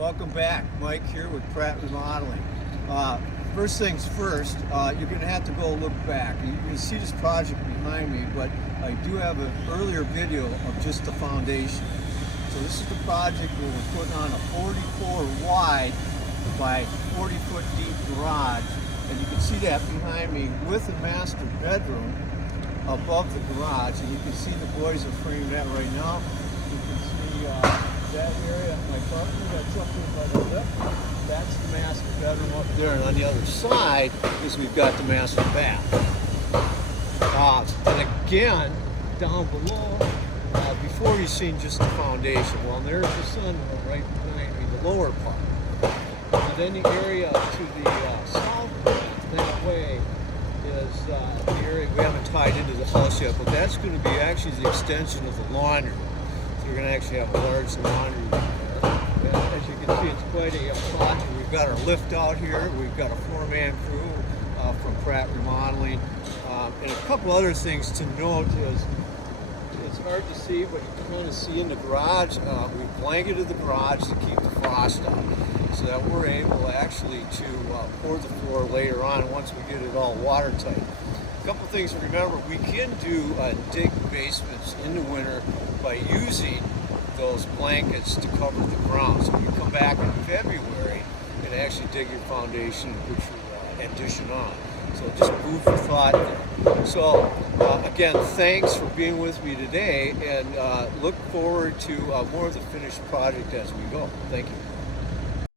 Welcome back. Mike here with Pratt Remodeling. First things first, you're going to have to go a look back. You can see this project behind me, but I do have an earlier video of just the foundation. So this is the project where we're putting on a 44 wide by 40 foot deep garage, and you can see that behind me with a master bedroom above the garage, and you can see the boys are framing that right now. You can see that area, my partner, that's up there by the lip. That's the master bedroom up there, and on the other side is we've got the master bath. And again, down below, before you've seen just the foundation, well, there's the sunroom right behind me, the lower part. And then the area to the south that way is the area we haven't tied into the house yet, but that's going to be actually the extension of the laundry room. So we're going to actually have a large laundry room there. And as you can see, it's quite a project. We've got our lift out here. We've got a four-man crew from Pratt Remodeling. And a couple other things to note is it's hard to see, but you can kind of see in the garage. We blanketed the garage to keep the frost out, so that we're able actually to pour the floor later on once we get it all watertight. A couple things to remember: we can do dig basements in the winter by using those blankets to cover the ground. So when you come back in February and actually dig your foundation and put your addition on. So just food for thought there. So again, thanks for being with me today, and look forward to more of the finished project as we go. Thank you.